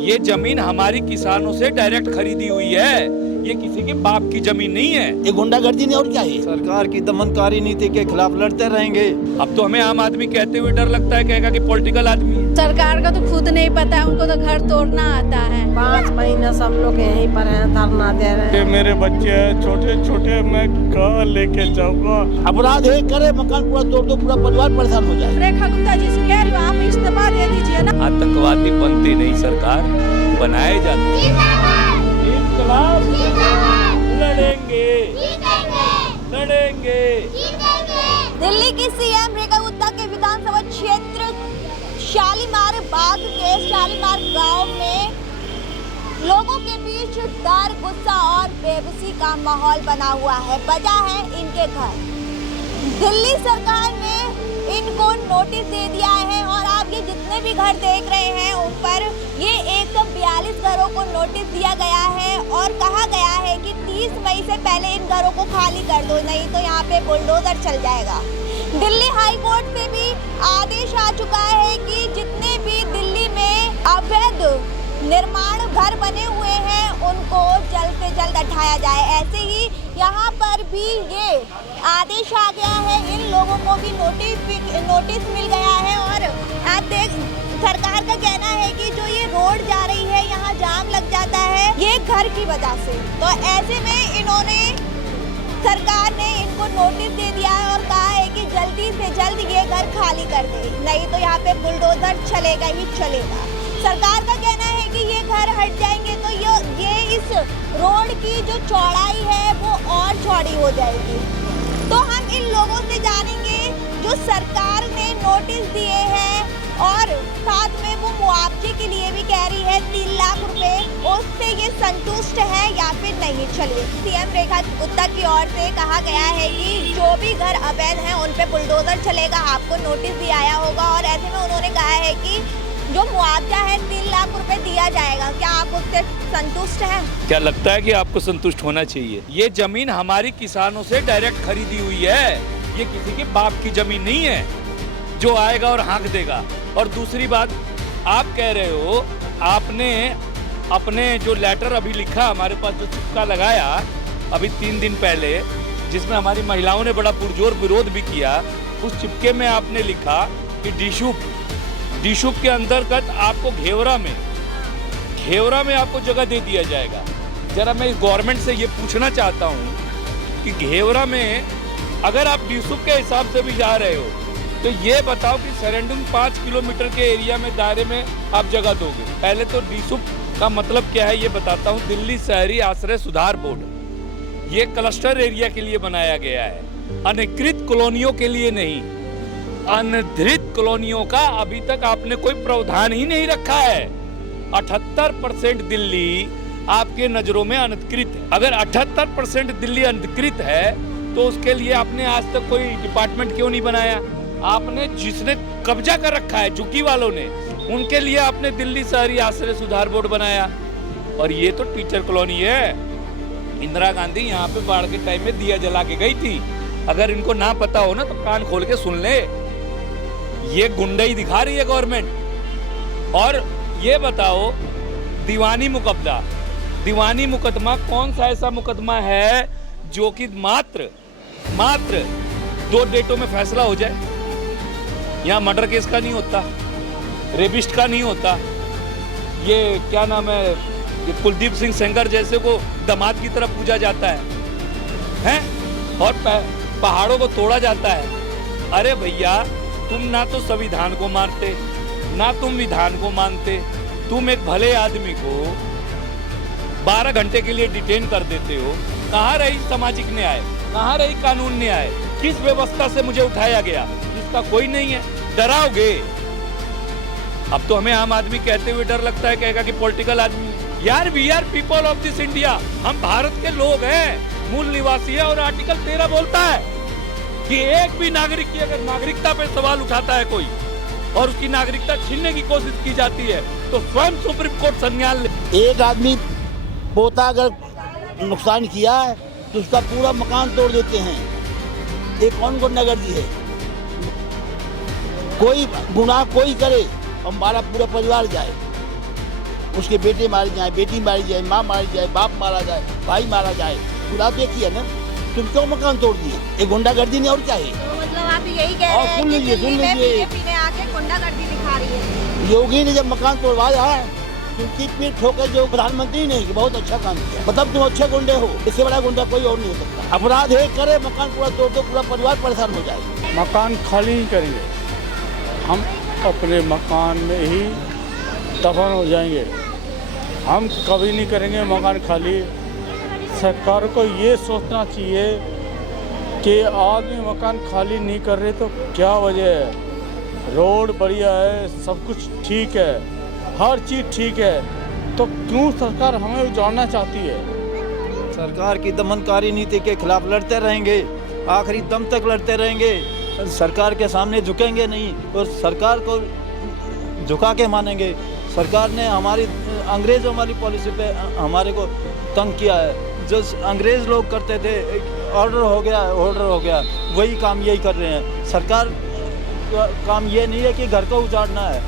ये जमीन हमारी किसानों से डायरेक्ट खरीदी हुई है, ये किसी के बाप की जमीन नहीं है। ये गुंडागर्दी नहीं और क्या है? सरकार की दमनकारी नीति के खिलाफ लड़ते रहेंगे। अब तो हमें आम आदमी कहते हुए डर लगता है, कहेगा कि पॉलिटिकल आदमी है। सरकार का तो खुद नहीं पता है, उनको तो घर तोड़ना आता है। 5 महीने सब लोग यहीं पर हैं, धरना दे रहे हैं। मेरे बच्चे हैं छोटे छोटे, मैं कहाँ लेके जाऊँगा? अपराध है करे मकान पूरा तोड़ दो, पूरा परिवार परेशान हो जाए। रेखा गुप्ता जी से कह रही हूँ, आप इस्तीफा दे दीजिए ना। आतंकवादी बनते नहीं सरकार, बनाए जाते। इंकलाब लड़ेंगे, लड़ेंगे। दिल्ली की सीएम रेखा गुप्ता के विधानसभा क्षेत्र शालीमार बाग के शालीमार गांव में लोगों के बीच डर, गुस्सा और बेबसी का माहौल बना हुआ है। वजह है इनके घर। दिल्ली सरकार ने इनको नोटिस दे दिया है और आप ये जितने भी घर देख रहे हैं उन पर ये 142 घरों को नोटिस दिया गया है और कहा गया है कि 30 मई से पहले इन घरों को खाली कर दो, नहीं तो यहाँ पे बुलडोजर चल जाएगा। दिल्ली हाई कोर्ट से भी आदेश आ चुका है कि जितने भी दिल्ली में अवैध निर्माण घर बने हुए हैं उनको जल्द से जल्द हटाया जाए। ऐसे ही यहाँ पर भी ये आदेश आ गया है, इन लोगों को भी नोटिस मिल गया है। और आप देख, सरकार का कहना है कि जो ये रोड जा रही है यहाँ जाम लग जाता है ये घर की वजह से। तो ऐसे में इन्होंने, सरकार ने इनको नोटिस दे दिया है और कहा है कि जल्दी से जल्द ये घर खाली कर दे, नहीं तो यहाँ पे बुलडोजर चलेगा ही चलेगा। सरकार का कहना है कि ये घर हट जाएंगे तो ये इस रोड की जो चौड़ाई है वो और चौड़ी हो जाएगी। तो हम इन लोगों से जानेंगे जो सरकार ने नोटिस दिए हैं और साथ में वो मुआवजे के लिए भी कह रही है 3 लाख रुपए, उससे ये संतुष्ट है या फिर नहीं। चलिए, सीएम रेखा गुप्ता की ओर से कहा गया है कि जो भी घर अवैध हैं उन पे बुलडोजर चलेगा, आपको नोटिस भी आया होगा। और ऐसे में उन्होंने कहा है कि जो मुआवजा है 3 लाख रुपए दिया जाएगा। क्या आप उससे संतुष्ट हैं? क्या लगता है कि आपको संतुष्ट होना चाहिए? ये जमीन हमारी किसानों से डायरेक्ट खरीदी हुई है, ये किसी के बाप की जमीन नहीं है जो आएगा और हाँक देगा। और दूसरी बात, आप कह रहे हो आपने अपने जो लेटर अभी लिखा, हमारे पास जो चिपका लगाया अभी 3 दिन पहले, जिसमें हमारी महिलाओं ने बड़ा पुरजोर विरोध भी किया, उस चिपके में आपने लिखा कि डिशुप के अंतर्गत आपको घेवरा में आपको जगह दे दिया जाएगा। जरा मैं गवर्नमेंट से ये पूछना चाहता हूँ कि घेवरा में अगर आप डिशुप के हिसाब से भी जा रहे हो तो ये बताओ कि सराउंडिंग 5 किलोमीटर के एरिया में, दायरे में आप जगह दोगे। पहले तो डिशुप का मतलब क्या है ये बताता हूँ। दिल्ली शहरी आश्रय सुधार बोर्ड ये क्लस्टर एरिया के लिए बनाया गया है, अनधिकृत कॉलोनियों के लिए नहीं। अनधिकृत कॉलोनियों का अभी तक आपने कोई प्रावधान ही नहीं रखा है। 78% दिल्ली आपके नजरों में अनधिकृत है। अगर 78% दिल्ली अनधिकृत है तो उसके लिए आपने आज तक कोई डिपार्टमेंट क्यों नहीं बनाया? आपने जिसने कब्जा कर रखा है, झुग्गी वालों ने, उनके लिए आपने दिल्ली शहरी आश्रय सुधार बोर्ड बनाया। और ये तो टीचर कॉलोनी है। इंदिरा गांधी यहाँ पे बाढ़ के टाइम में दिया जला के गई थी। अगर इनको ना पता हो ना तो कान खोल के सुन ले। ये गुंडई दिखा रही है गवर्नमेंट। और ये बताओ, दीवानी मुकदमा कौन सा ऐसा मुकदमा है जो कि मात्र 2 डेटों में फैसला हो जाए? यहाँ मर्डर केस का नहीं होता, रेपिस्ट का नहीं होता, ये क्या नाम है, ये कुलदीप सिंह सेंगर जैसे को दामाद की तरफ पूजा जाता है और पहाड़ों को तोड़ा जाता है। अरे भैया, तुम ना तो संविधान को मानते, ना तुम विधान को मानते। तुम एक भले आदमी को 12 घंटे के लिए डिटेन कर देते हो। कहाँ रही सामाजिक न्याय, कहाँ रही कानून न्याय? किस व्यवस्था से मुझे उठाया गया? इसका कोई नहीं है। डराओगे? अब तो हमें आम आदमी कहते हुए डर लगता है, कहेगा कि पॉलिटिकल आदमी। यार, we are people of this India, हम भारत के लोग हैं, मूल निवासी है। और आर्टिकल 13 बोलता है कि एक भी नागरिक की अगर नागरिकता पे सवाल उठाता है कोई और उसकी नागरिकता छीनने की कोशिश की जाती है तो स्वयं सुप्रीम कोर्ट संज्ञान ले। एक आदमी पोता अगर नुकसान किया है तो उसका पूरा मकान तोड़ देते हैं। ये कौन गुंडागर्दी है? कोई गुनाह कोई करे, हमारा पूरा परिवार जाए, उसके बेटे मारे जाए, बेटी मारी जाए, माँ मारी जाए, बाप मारा जाए, भाई मारा जाए, बुरा तो एक ही है ना। तुम क्यों मकान तोड़ दिए? ये गुंडागर्दी नहीं और क्या है? तो मतलब आप यही कह रहे हैं सुन कि लीजिए, दिल्ली सुन में लीजिए। बीजेपी ने आके गुंडागर्दी दिखा रही है। योगी ने जब मकान तोड़वाया है क्योंकि पीठ ठोकर जो प्रधानमंत्री ने कि बहुत अच्छा काम किया। मतलब तुम अच्छे गुंडे हो, इससे बड़ा गुंडा कोई और नहीं हो सकता। अपराध है करे, मकान पूरा तोड़ दो, पूरा परिवार परेशान हो जाए। मकान खाली ही करेंगे, हम अपने मकान में ही दफन हो जाएंगे। हम कभी नहीं करेंगे मकान खाली। सरकार को ये सोचना चाहिए कि आदमी मकान खाली नहीं कर रहे तो क्या वजह है। रोड बढ़िया है, सब कुछ ठीक है, हर चीज़ ठीक है, तो क्यों सरकार हमें उजाड़ना चाहती है? सरकार की दमनकारी नीति के खिलाफ लड़ते रहेंगे, आखिरी दम तक लड़ते रहेंगे। सरकार के सामने झुकेंगे नहीं और सरकार को झुका के मानेंगे। सरकार ने हमारी अंग्रेज़ों वाली पॉलिसी पे हमारे को तंग किया है। जो अंग्रेज़ लोग करते थे, ऑर्डर हो गया, वही काम यही कर रहे हैं। सरकार का काम ये नहीं है कि घर को उजाड़ना है।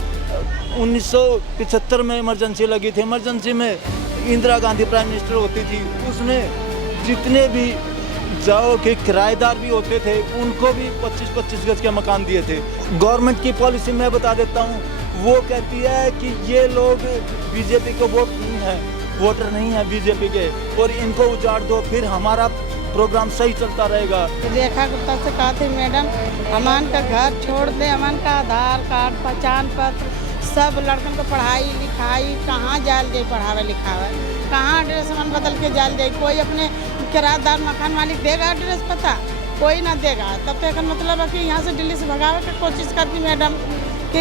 1975 में इमरजेंसी लगी थी, इमरजेंसी में इंदिरा गांधी प्राइम मिनिस्टर होती थी, उसने जितने भी जाओ के किराएदार भी होते थे उनको भी 25-25 गज के मकान दिए थे। गवर्नमेंट की पॉलिसी मैं बता देता हूँ, वो कहती है कि ये लोग बीजेपी को वोटर नहीं है बीजेपी के, और इनको उजाड़ दो, फिर हमारा प्रोग्राम सही चलता रहेगा। रेखा गुप्ता से कहा थी मैडम अमान का घर छोड़ दे, अमान का आधार कार्ड, पहचान पत्र, सब लड़कन को पढ़ाई लिखाई कहाँ जाल जाए, पढ़ावे लिखावे कहाँ एड्रेस मन बदल के जाल जाए। कोई अपने किराएदार मकान मालिक देगा एड्रेस पता? कोई ना देगा। तब तक मतलब है कि यहाँ से दिल्ली से भगावे की कोशिश करती मैडम कि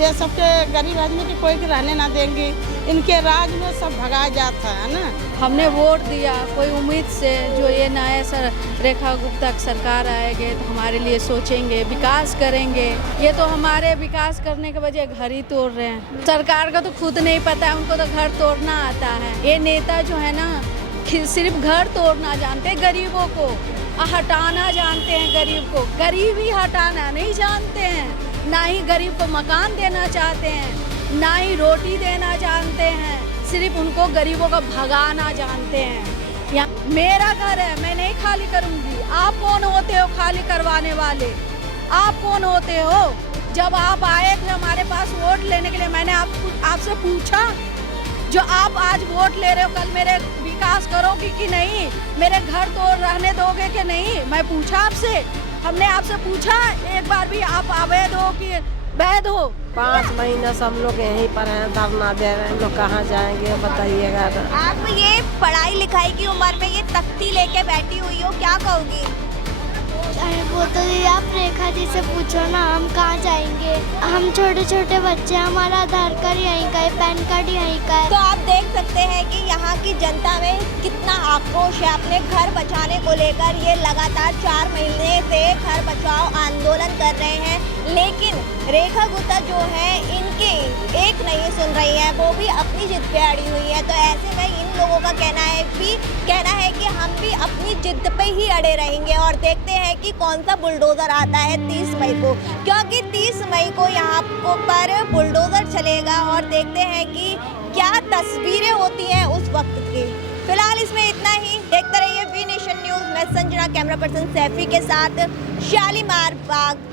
ये सबके गरीब आदमी की कोई रहने ना देंगी, इनके राज में सब भगा जाता है ना। हमने वोट दिया कोई उम्मीद से, जो ये नया रेखा गुप्ता की सरकार आएगी तो हमारे लिए सोचेंगे, विकास करेंगे। ये तो हमारे विकास करने के वजह घर ही तोड़ रहे हैं। सरकार का तो खुद नहीं पता है, उनको तो घर तोड़ना आता है। ये नेता जो है ना सिर्फ घर तोड़ना जानते हैं, गरीबों को हटाना जानते हैं। गरीब को गरीबी हटाना नहीं जानते हैं, ना ही गरीब को मकान देना चाहते हैं, ना ही रोटी देना जानते हैं। सिर्फ उनको गरीबों को भगाना जानते हैं। यहाँ मेरा घर है, मैं नहीं खाली करूँगी। आप कौन होते हो खाली करवाने वाले? आप कौन होते हो? जब आप आए थे हमारे पास वोट लेने के लिए, मैंने आपसे पूछा, जो आप आज वोट ले रहे हो कल मेरे विकास करोगे कि नहीं, मेरे घर तो रहने दोगे कि नहीं? मैं पूछा आपसे, हमने आपसे पूछा एक बार भी आप अवैध हो कि वैध हो? 5 महीने से हम लोग यहीं पर हैं, धरना दे रहे हैं। हम लोग कहाँ जाएंगे बताइएगा। आप ये पढ़ाई लिखाई की उम्र में ये तख्ती लेके बैठी हुई हो, क्या कहोगी? अरे वो तो आप रेखा जी से पूछो ना, हम कहाँ जाएंगे? हम छोटे छोटे बच्चे, हमारा आधार कार्ड यहीं का है, पैन कार्ड यहीं का है। तो आप देख सकते हैं कि यहाँ की जनता में कितना आक्रोश है अपने घर बचाने को लेकर। ये लगातार 4 महीने से घर बचाओ आंदोलन कर रहे हैं, लेकिन रेखा गुप्ता जो है इनकी एक नहीं सुन रही है, वो भी अपनी जिद पे अड़ी हुई है। तो ऐसे में इन लोगों का कहना है कि हम भी अपनी जिद पे ही अड़े रहेंगे और देखते हैं कि कौन सा बुलडोजर आता है 30 मई को, क्योंकि 30 मई को यहाँ पर बुलडोजर चलेगा और देखते हैं कि क्या तस्वीरें होती हैं उस वक्त की। फिलहाल इसमें इतना ही। देखते रहिए वी नेशन न्यूज़। मैं संजना, कैमरा पर्सन सैफी के साथ शालीमार बाग।